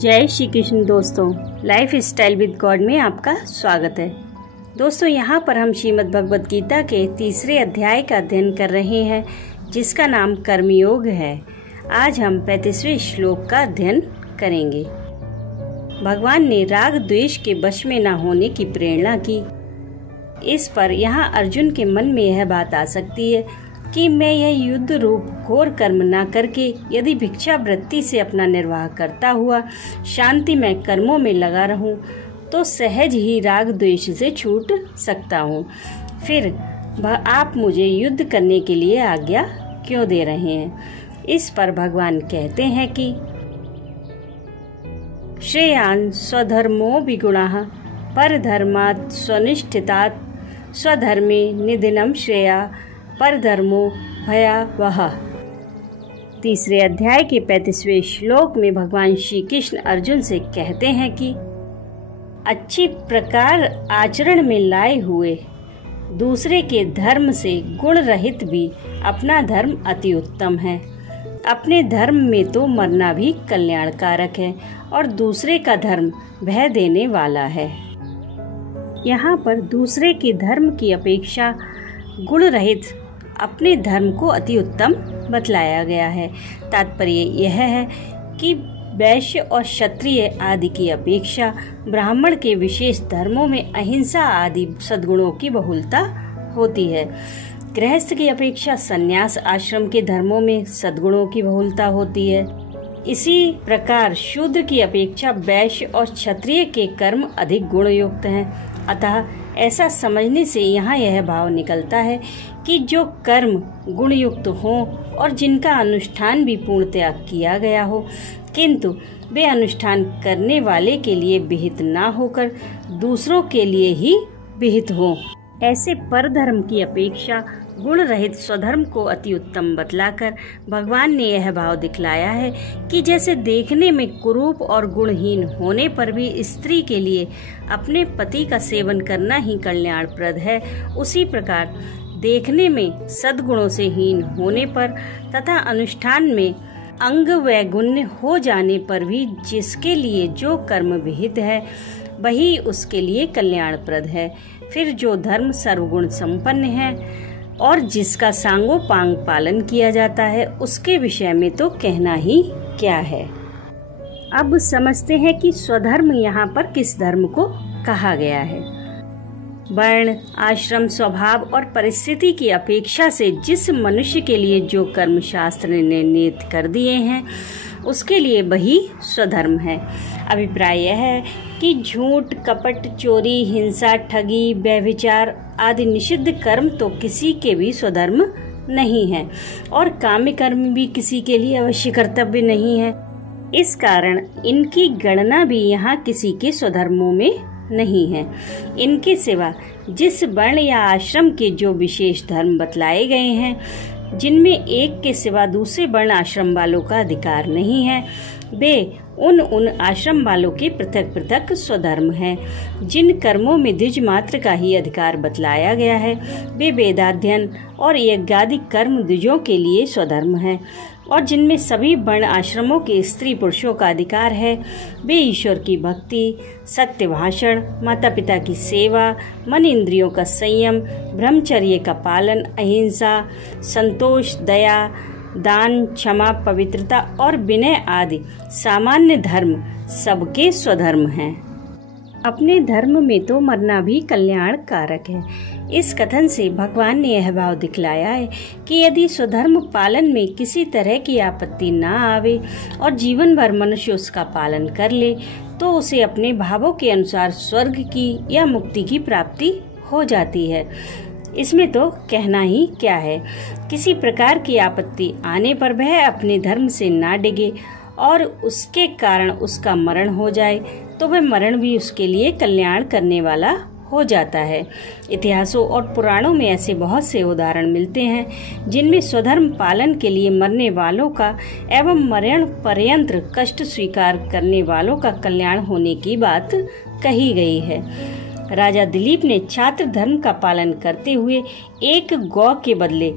जय श्री कृष्ण दोस्तों, life style with God में आपका स्वागत है। दोस्तों, यहाँ पर हम श्रीमद् भगवद गीता के तीसरे अध्याय का अध्ययन कर रहे हैं, जिसका नाम कर्मयोग है। आज हम 35वें श्लोक का अध्ययन करेंगे। भगवान ने राग द्वेष के वश में न होने की प्रेरणा की। इस पर यहाँ अर्जुन के मन में यह बात आ सकती है कि मैं यह युद्ध रूप घोर कर्म न करके यदि भिक्षावृत्ति से अपना निर्वाह करता हुआ शांतिमय कर्मों में लगा रहूं तो सहज ही राग द्वेष से छूट सकता हूं। फिर आप मुझे युद्ध करने के लिए आज्ञा क्यों दे रहे हैं? इस पर भगवान कहते हैं कि श्रेयान् स्वधर्मो विगुणः परधर्मात् स्वनिष्ठितात् स्वधर्मे निधनम श्रेया परधर्मो भयावह। तीसरे अध्याय के 35वें श्लोक में भगवान श्री कृष्ण अर्जुन से कहते हैं कि अच्छी प्रकार आचरण में लाए हुए दूसरे के धर्म से गुण रहित भी अपना धर्म अति उत्तम है। अपने धर्म में तो मरना भी कल्याणकारक है और दूसरे का धर्म भय देने वाला है। यहाँ पर दूसरे के धर्म की अपेक्षा गुण रहित अपने धर्म को अति उत्तम बतलाया गया है। तात्पर्य यह है कि वैश्य और क्षत्रिय आदि की अपेक्षा ब्राह्मण के विशेष धर्मों में अहिंसा आदि सद्गुणों की बहुलता होती है। गृहस्थ की अपेक्षा संन्यास आश्रम के धर्मों में सद्गुणों की बहुलता होती है। इसी प्रकार शूद्र की अपेक्षा वैश्य और क्षत्रिय के कर्म अधिक गुणयुक्त हैं। अतः ऐसा समझने से यहाँ यह भाव निकलता है कि जो कर्म गुणयुक्त हों और जिनका अनुष्ठान भी पूर्णतया किया गया हो, किंतु वे अनुष्ठान करने वाले के लिए विहित ना होकर दूसरों के लिए ही विहित हों, ऐसे परधर्म की अपेक्षा गुण रहित स्वधर्म को अति उत्तम बतलाकर भगवान ने यह भाव दिखलाया है कि जैसे देखने में कुरूप और गुणहीन होने पर भी स्त्री के लिए अपने पति का सेवन करना ही कल्याणप्रद है, उसी प्रकार देखने में सद्गुणों से हीन होने पर तथा अनुष्ठान में अंग वैगुण्य हो जाने पर भी जिसके लिए जो कर्म विहित है वही उसके लिए कल्याणप्रद है। फिर जो धर्म सर्वगुण संपन्न है और जिसका सांगोपांग पालन किया जाता है, उसके विषय में तो कहना ही क्या है। अब समझते हैं कि स्वधर्म यहाँ पर किस धर्म को कहा गया है। वर्ण, आश्रम, स्वभाव और परिस्थिति की अपेक्षा से जिस मनुष्य के लिए जो कर्म शास्त्र ने निर्णीत कर दिए हैं, उसके लिए वही स्वधर्म है। अभिप्राय यह है कि झूठ, कपट, चोरी, हिंसा, ठगी, व्यभिचार आदि निषिद्ध कर्म तो किसी के भी स्वधर्म नहीं है और काम्य कर्म भी किसी के लिए अवश्य कर्तव्य नहीं है। इस कारण इनकी गणना भी यहाँ किसी के स्वधर्मों में नहीं है। इनके सिवा जिस वर्ण या आश्रम के जो विशेष धर्म बतलाए गए हैं, जिनमें एक के सिवा दूसरे वर्ण आश्रम वालों का अधिकार नहीं है, वे उन आश्रम वालों के पृथक पृथक स्वधर्म हैं। जिन कर्मों में द्विज मात्र का ही अधिकार बतलाया गया है, वे वेदाध्ययन और यज्ञादि कर्म द्विजों के लिए स्वधर्म है, और जिनमें सभी वर्ण आश्रमों के स्त्री पुरुषों का अधिकार है, वे ईश्वर की भक्ति, सत्य भाषण, माता पिता की सेवा, मन इंद्रियों का संयम, ब्रह्मचर्य का पालन, अहिंसा, संतोष, दया, दान, क्षमा, पवित्रता और विनय आदि सामान्य धर्म सबके स्वधर्म हैं। अपने धर्म में तो मरना भी कल्याण कारक है। इस कथन से भगवान ने यह भाव दिखलाया है कि यदि स्वधर्म पालन में किसी तरह की आपत्ति न आवे और जीवन भर मनुष्य उसका पालन कर ले, तो उसे अपने भावों के अनुसार स्वर्ग की या मुक्ति की प्राप्ति हो जाती है। इसमें तो कहना ही क्या है। किसी प्रकार की आपत्ति आने पर वह अपने धर्म से ना डिगे और उसके कारण उसका मरण हो जाए, तो वह मरण भी उसके लिए कल्याण करने वाला हो जाता है। इतिहासों और पुराणों में ऐसे बहुत से उदाहरण मिलते हैं जिनमें स्वधर्म पालन के लिए मरने वालों का एवं मरण पर्यंत कष्ट स्वीकार करने वालों का कल्याण होने की बात कही गई है। राजा दिलीप ने छात्र धर्म का पालन करते हुए एक गौ के बदले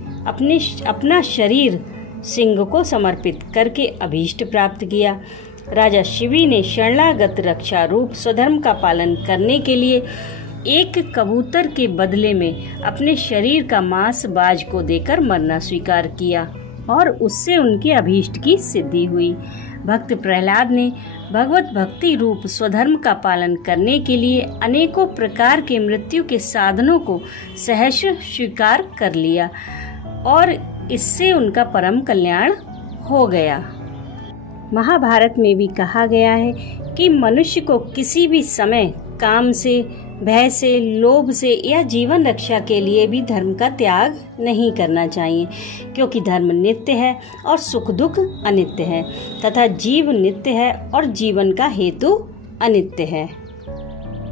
अपना शरीर सिंह को समर्पित करके अभीष्ट प्राप्त किया। राजा शिवी ने शरणागत रक्षा रूप स्वधर्म का पालन करने के लिए एक कबूतर के बदले में अपने शरीर का मांस बाज को देकर मरना स्वीकार किया और उससे उनके अभीष्ट की सिद्धि हुई। भक्त प्रहलाद ने भगवत भक्ति रूप स्वधर्म का पालन करने के लिए अनेकों प्रकार के मृत्यु के साधनों को सहर्ष स्वीकार कर लिया और इससे उनका परम कल्याण हो गया। महाभारत में भी कहा गया है कि मनुष्य को किसी भी समय काम से, भय से, लोभ से या जीवन रक्षा के लिए भी धर्म का त्याग नहीं करना चाहिए, क्योंकि धर्म नित्य है और सुख दुख अनित्य है तथा जीव नित्य है और जीवन का हेतु अनित्य है।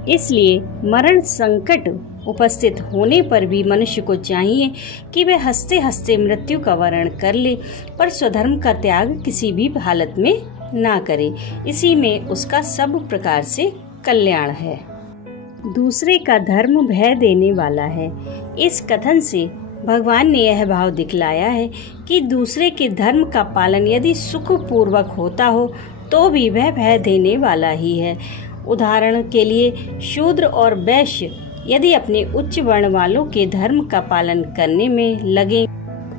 इसलिए मरण संकट उपस्थित होने पर भी मनुष्य को चाहिए कि वह हंसते हंसते मृत्यु का वरण कर ले, पर स्वधर्म का त्याग किसी भी हालत में ना करे। इसी में उसका सब प्रकार से कल्याण है। दूसरे का धर्म भय देने वाला है। इस कथन से भगवान ने यह भाव दिखलाया है कि दूसरे के धर्म का पालन यदि सुख पूर्वक होता हो तो भी वह भय देने वाला ही है। उदाहरण के लिए शूद्र और वैश्य यदि अपने उच्च वर्ण वालों के धर्म का पालन करने में लगे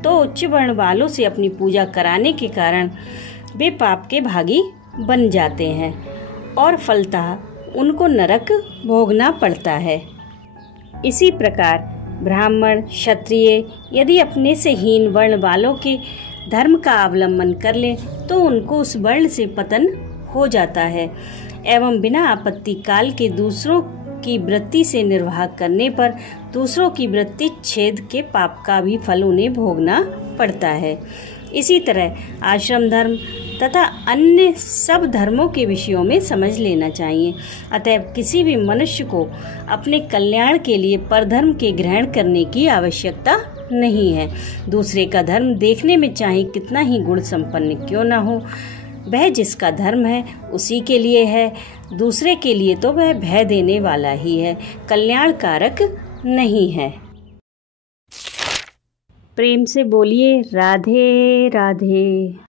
तो उच्च वर्ण वालों से अपनी पूजा कराने के कारण वे पाप के भागी बन जाते हैं और फलतः उनको नरक भोगना पड़ता है। इसी प्रकार ब्राह्मण, क्षत्रिय यदि अपने से हीन वर्ण वालों के धर्म का अवलंबन कर ले तो उनको उस वर्ण से पतन हो जाता है एवं बिना आपत्ति काल के दूसरों की वृत्ति से निर्वाह करने पर दूसरों की वृत्ति छेद के पाप का भी फल उन्हें भोगना पड़ता है। इसी तरह आश्रम धर्म तथा अन्य सब धर्मों के विषयों में समझ लेना चाहिए। अतएव किसी भी मनुष्य को अपने कल्याण के लिए परधर्म के ग्रहण करने की आवश्यकता नहीं है। दूसरे का धर्म देखने में चाहे कितना ही गुण संपन्न क्यों न हो, वह जिसका धर्म है उसी के लिए है, दूसरे के लिए तो वह भय देने वाला ही है, कल्याण कारक नहीं है। प्रेम से बोलिए राधे राधे।